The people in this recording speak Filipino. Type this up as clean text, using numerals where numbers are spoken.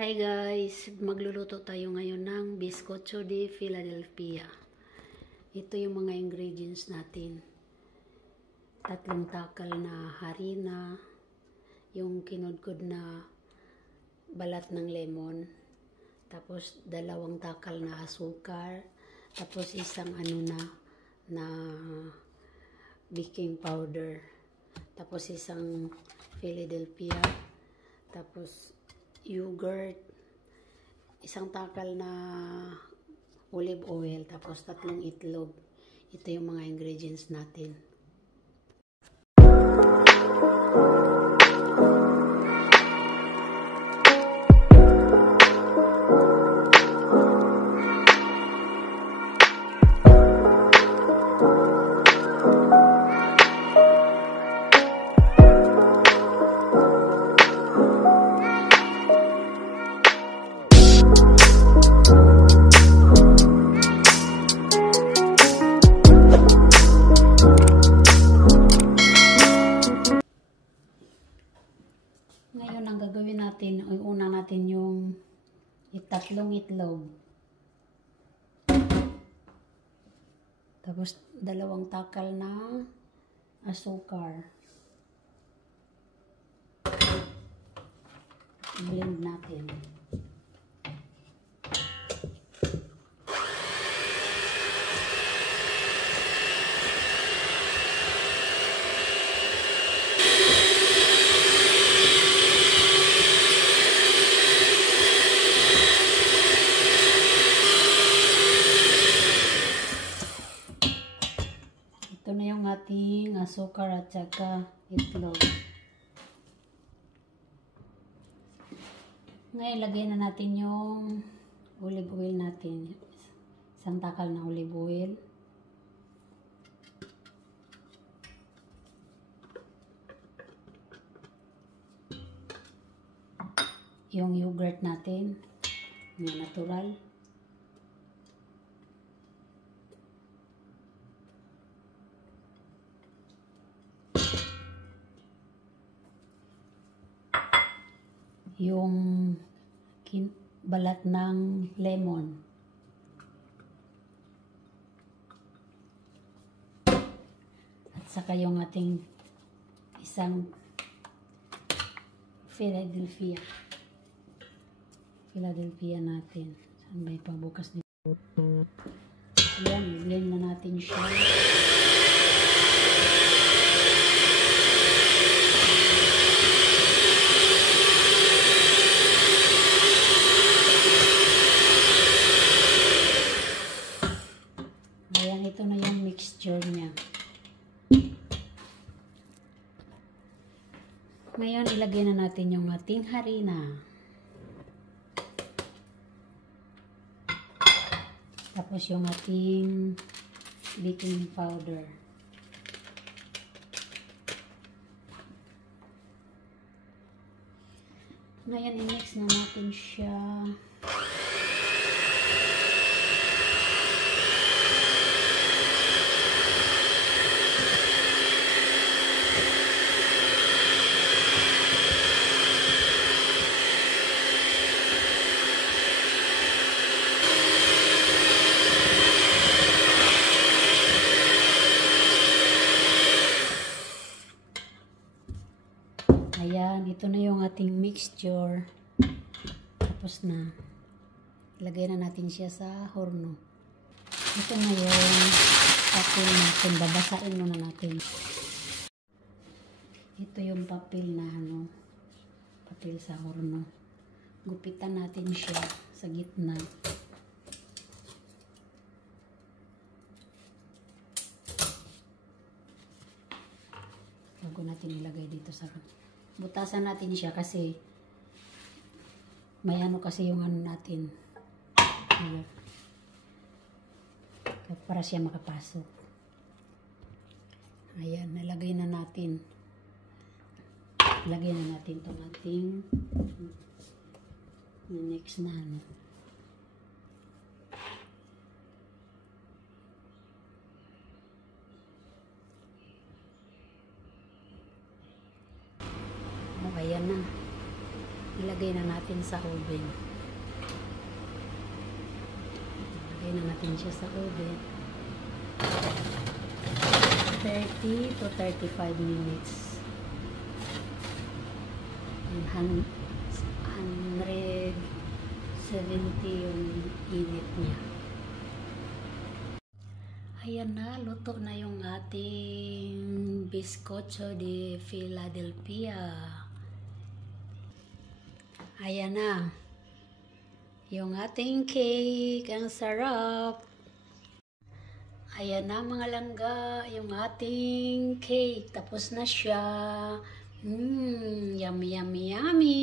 Hi guys, magluluto tayo ngayon ng Bizcocho de Philadelphia. Ito yung mga ingredients natin. 3 takal na harina, yung kinudkod na balat ng lemon, tapos 2 takal na asukar, tapos isang na baking powder, tapos isang Philadelphia, tapos yogurt, 1 takal na olive oil, tapos 3 itlog. Ito yung mga ingredients natin. Ngayon, ang gagawin natin, una natin yung 3 itlog. Tapos, 2 takal na asukar. Blend natin. Ito na yung ating asukar at saka itlog. Ngayon, lagay na natin yung olive oil natin. 1 takal na olive oil. Yung yogurt natin, yung natural. Yung balat ng lemon. At saka yung ating isang Philadelphia natin. Saan ba yung pagbukas nito? Ayan, i-blend na natin siya. Ayan, ito na yung mixture niya. Ngayon, ilagay na natin yung ating harina. Tapos yung ating baking powder. Ngayon, i-mix na natin siya. Ayan, ito na yung ating mixture. Tapos na. Ilagay na natin siya sa horno. Ito na yung papel natin. Babasain muna natin. Ito yung papel na papel sa horno. Gupitan natin siya sa gitna. Bago natin ilagay dito sa butasan natin siya kasi may kasi yung natin. Para siya makapasok. Ayan, nalagay na natin. Lagay na natin itong ating next na Ayan na. ilagay na natin sa oven. Ilagay na natin siya sa oven. 30 to 35 minutes. 170 yung init niya. Ayan na, luto na yung ating bizcocho de Philadelphia. Ayan na. Yung ating cake, ang sarap. Ayan na mga langga, yung ating cake. Tapos na siya. Yummy, yummy, yummy.